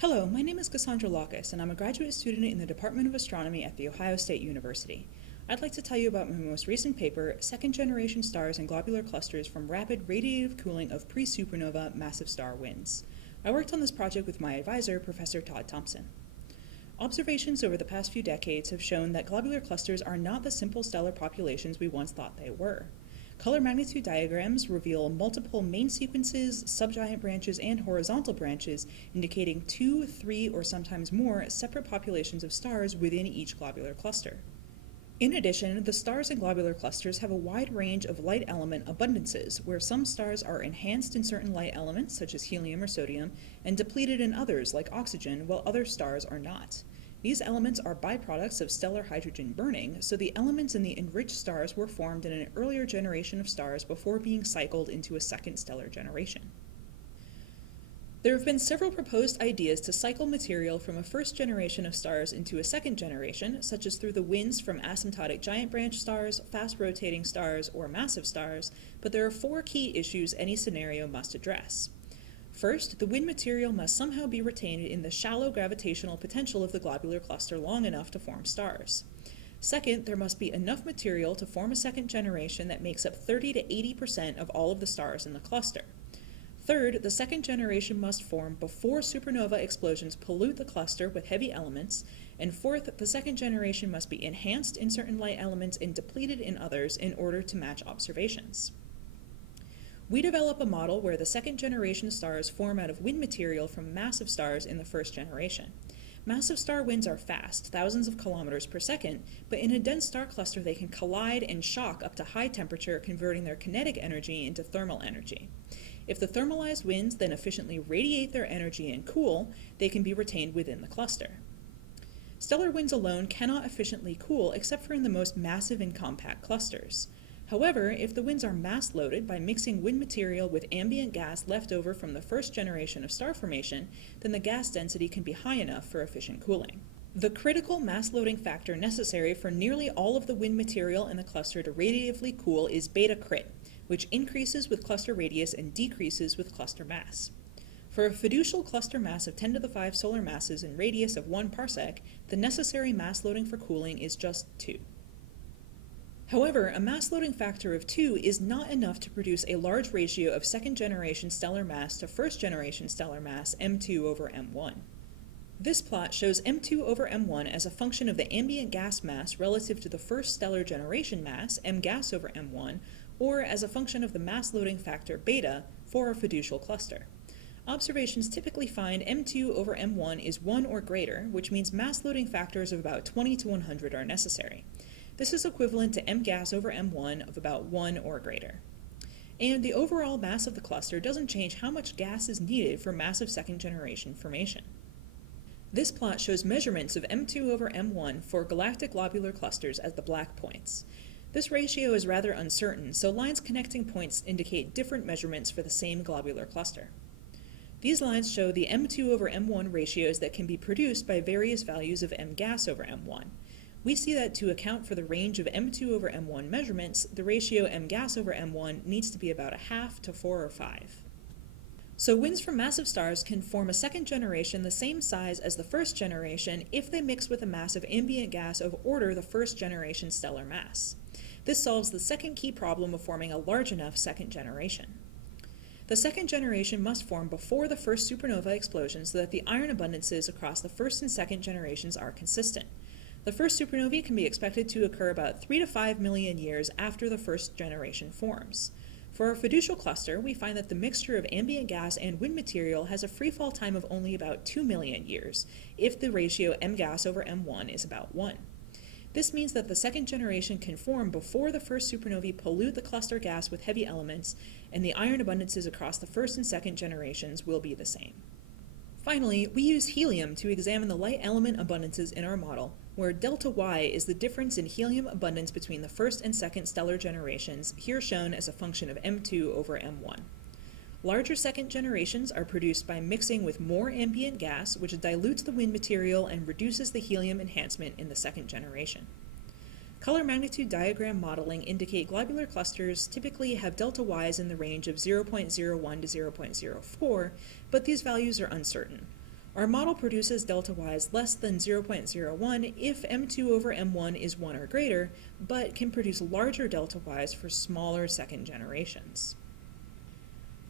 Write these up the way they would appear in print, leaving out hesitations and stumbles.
Hello, my name is Cassandra Lochhaas, and I'm a graduate student in the Department of Astronomy at The Ohio State University. I'd like to tell you about my most recent paper, Second-Generation Stars and Globular Clusters from Rapid Radiative Cooling of Pre-Supernova Massive Star Winds. I worked on this project with my advisor, Professor Todd Thompson. Observations over the past few decades have shown that globular clusters are not the simple stellar populations we once thought they were. Color magnitude diagrams reveal multiple main sequences, subgiant branches, and horizontal branches, indicating 2, 3, or sometimes more separate populations of stars within each globular cluster. In addition, the stars in globular clusters have a wide range of light element abundances, where some stars are enhanced in certain light elements, such as helium or sodium, and depleted in others, like oxygen, while other stars are not. These elements are byproducts of stellar hydrogen burning, so the elements in the enriched stars were formed in an earlier generation of stars before being cycled into a second stellar generation. There have been several proposed ideas to cycle material from a first generation of stars into a second generation, such as through the winds from asymptotic giant branch stars, fast-rotating stars, or massive stars, but there are 4 key issues any scenario must address. First, the wind material must somehow be retained in the shallow gravitational potential of the globular cluster long enough to form stars. Second, there must be enough material to form a second generation that makes up 30 to 80% of all of the stars in the cluster. Third, the second generation must form before supernova explosions pollute the cluster with heavy elements. And fourth, the second generation must be enhanced in certain light elements and depleted in others in order to match observations. We develop a model where the second generation stars form out of wind material from massive stars in the first generation. Massive star winds are fast, thousands of kilometers per second, but in a dense star cluster they can collide and shock up to high temperature, converting their kinetic energy into thermal energy. If the thermalized winds then efficiently radiate their energy and cool, they can be retained within the cluster. Stellar winds alone cannot efficiently cool except for in the most massive and compact clusters. However, if the winds are mass-loaded by mixing wind material with ambient gas left over from the first generation of star formation, then the gas density can be high enough for efficient cooling. The critical mass-loading factor necessary for nearly all of the wind material in the cluster to radiatively cool is beta crit, which increases with cluster radius and decreases with cluster mass. For a fiducial cluster mass of 10 to the 5 solar masses and radius of 1 parsec, the necessary mass loading for cooling is just 2. However, a mass loading factor of 2 is not enough to produce a large ratio of second-generation stellar mass to first-generation stellar mass M2 over M1. This plot shows M2 over M1 as a function of the ambient gas mass relative to the first stellar generation mass, M gas over M1, or as a function of the mass loading factor beta for a fiducial cluster. Observations typically find M2 over M1 is 1 or greater, which means mass loading factors of about 20 to 100 are necessary. This is equivalent to M gas over M1 of about 1 or greater. And the overall mass of the cluster doesn't change how much gas is needed for massive second-generation formation. This plot shows measurements of M2 over M1 for galactic globular clusters as the black points. This ratio is rather uncertain, so lines connecting points indicate different measurements for the same globular cluster. These lines show the M2 over M1 ratios that can be produced by various values of M gas over M1. We see that to account for the range of M2 over M1 measurements, the ratio M gas over M1 needs to be about 1/2 to 4 or 5. So winds from massive stars can form a second generation the same size as the first generation if they mix with a mass of ambient gas of order the first generation stellar mass. This solves the second key problem of forming a large enough second generation. The second generation must form before the first supernova explosion so that the iron abundances across the first and second generations are consistent. The first supernovae can be expected to occur about 3 to 5 million years after the first generation forms. For our fiducial cluster, we find that the mixture of ambient gas and wind material has a freefall time of only about 2 million years, if the ratio M gas over M1 is about 1. This means that the second generation can form before the first supernovae pollute the cluster gas with heavy elements, and the iron abundances across the first and second generations will be the same. Finally, we use helium to examine the light element abundances in our model, where delta Y is the difference in helium abundance between the first and second stellar generations, here shown as a function of M2 over M1. Larger second generations are produced by mixing with more ambient gas, which dilutes the wind material and reduces the helium enhancement in the second generation. Color magnitude diagram modeling indicate globular clusters typically have delta Ys in the range of 0.01 to 0.04, but these values are uncertain. Our model produces delta Ys less than 0.01 if M2 over M1 is 1 or greater, but can produce larger delta Ys for smaller second generations.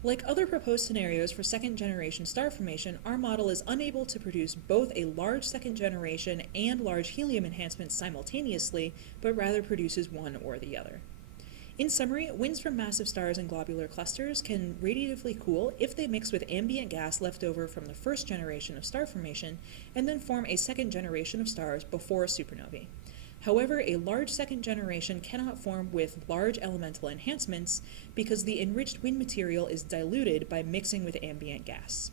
Like other proposed scenarios for second-generation star formation, our model is unable to produce both a large second generation and large helium enhancements simultaneously, but rather produces one or the other. In summary, winds from massive stars and globular clusters can radiatively cool if they mix with ambient gas left over from the first generation of star formation, and then form a second generation of stars before supernovae. However, a large second generation cannot form with large elemental enhancements because the enriched wind material is diluted by mixing with ambient gas.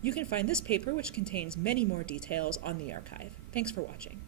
You can find this paper, which contains many more details, on the archive. Thanks for watching.